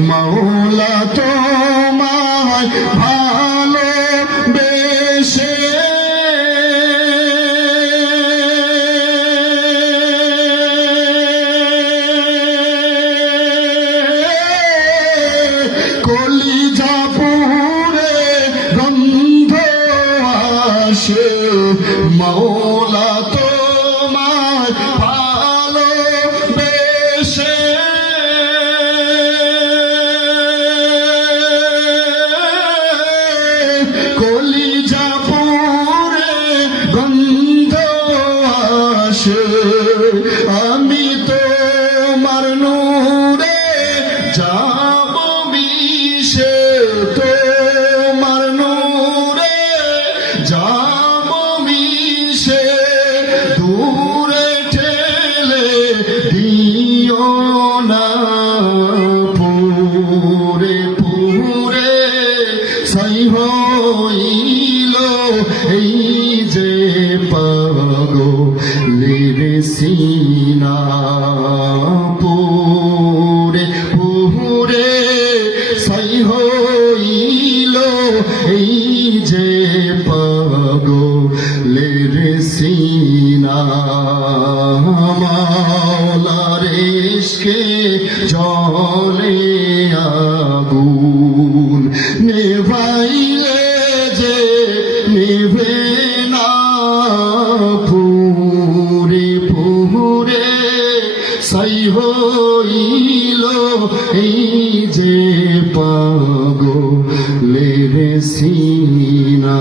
মাওলা তোমায় ভালো বেশে কলিজা গন্ধ আসে মৌলা Job. সাই হইল, এই যে পাগো লিরে সিনা পুরে পুরে সাই হইল, এই যে পাগো লিরে সিনা মাওলার ইশকে জলে আগুন নিভে না পুরে পুরে সাই হইল এই যে পাগো লেরে সিনা।